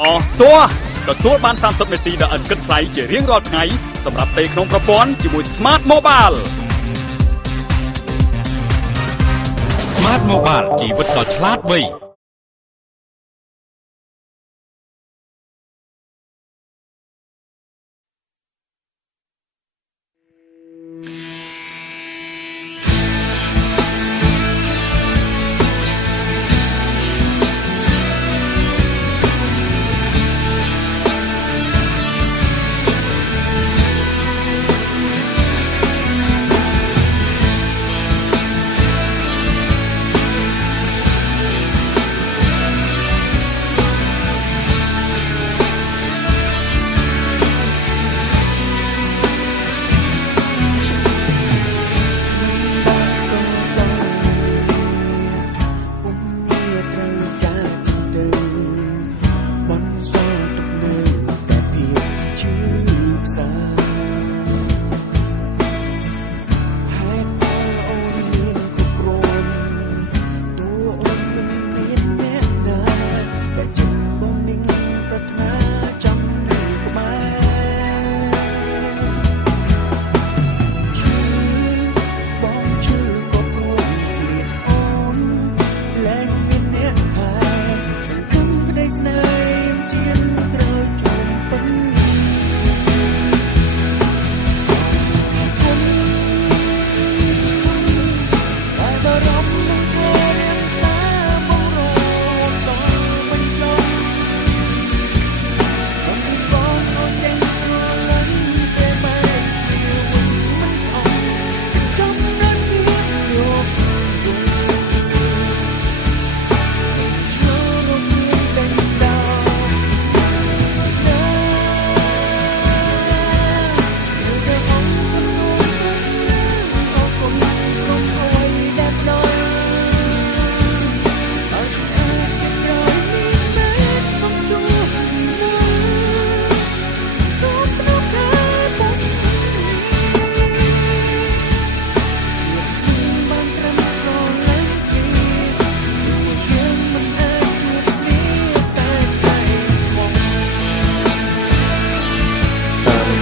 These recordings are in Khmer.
អស់តួទទួលបាន30នាទីដែលឥតគិតថ្លៃជារៀងរាល់ថ្ងៃសម្រាប់ពេលក្នុងប្រព័ន្ធជាមួយ Smart Mobile Smart Mobile ជីវិតដ៏ឆ្លាតវៃ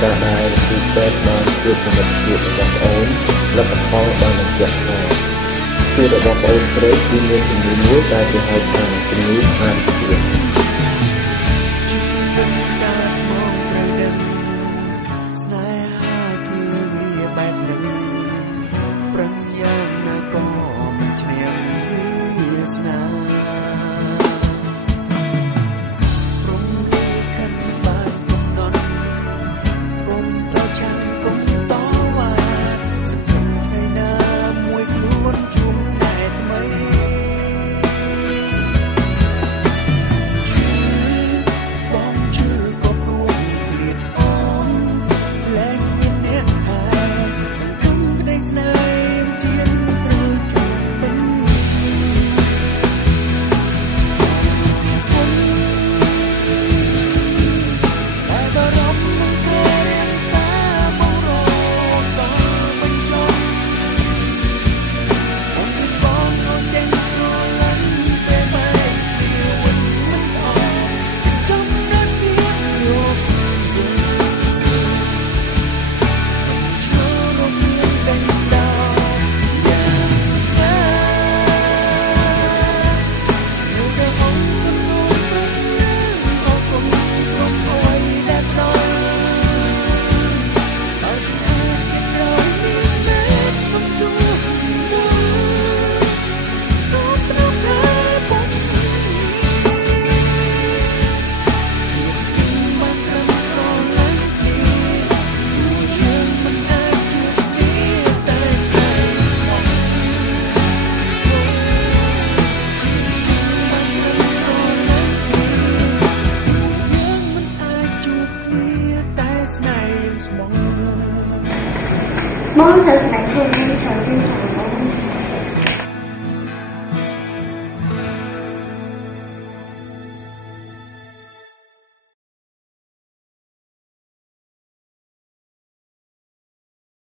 ដែលគឺពេទ្យបានជួបជំនួយរបស់បងប្អូនលទ្ធផលបានបញ្ជាក់ថាគឺរបស់បងប្អូនស្រីគឺមានជំងឺមួយដែលគេហៅថាជំងឺហានឈាមស្នេហាគឺវាបែបនឹងប្រឹងយ៉ាងណាក៏មិនឈ្នះវាស្នាMón thịt này thường hay trồng trên sàn